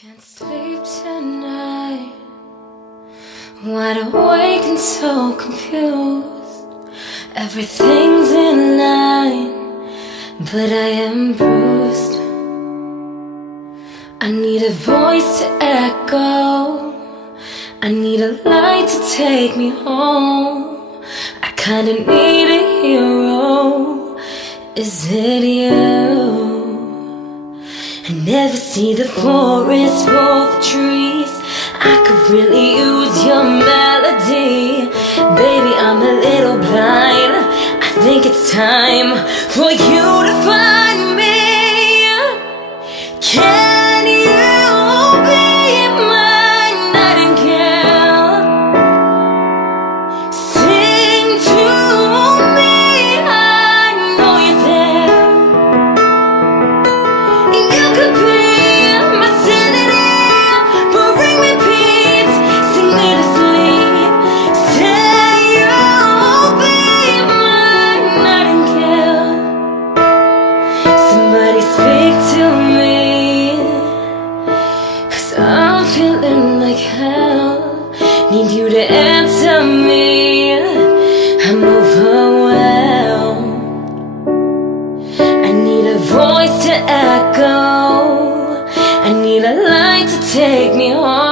Can't sleep tonight, wide awake and so confused. Everything's in line, but I am bruised. I need a voice to echo, I need a light to take me home. I kinda need a hero, is it you? I never see the forest for the trees. I could really use your melody. Baby, I'm a little blind. I think it's time for you to find me. Can you be my nightingale? Sing to me, I know you're there. You could be my serenade, bring me peace, sing me to sleep. Say you'll be my nightingale. Somebody speak to me, 'cause I'm feeling like hell. Need you to answer me, I'm overwhelmed. I need a voice to echo, I need a light to take me home.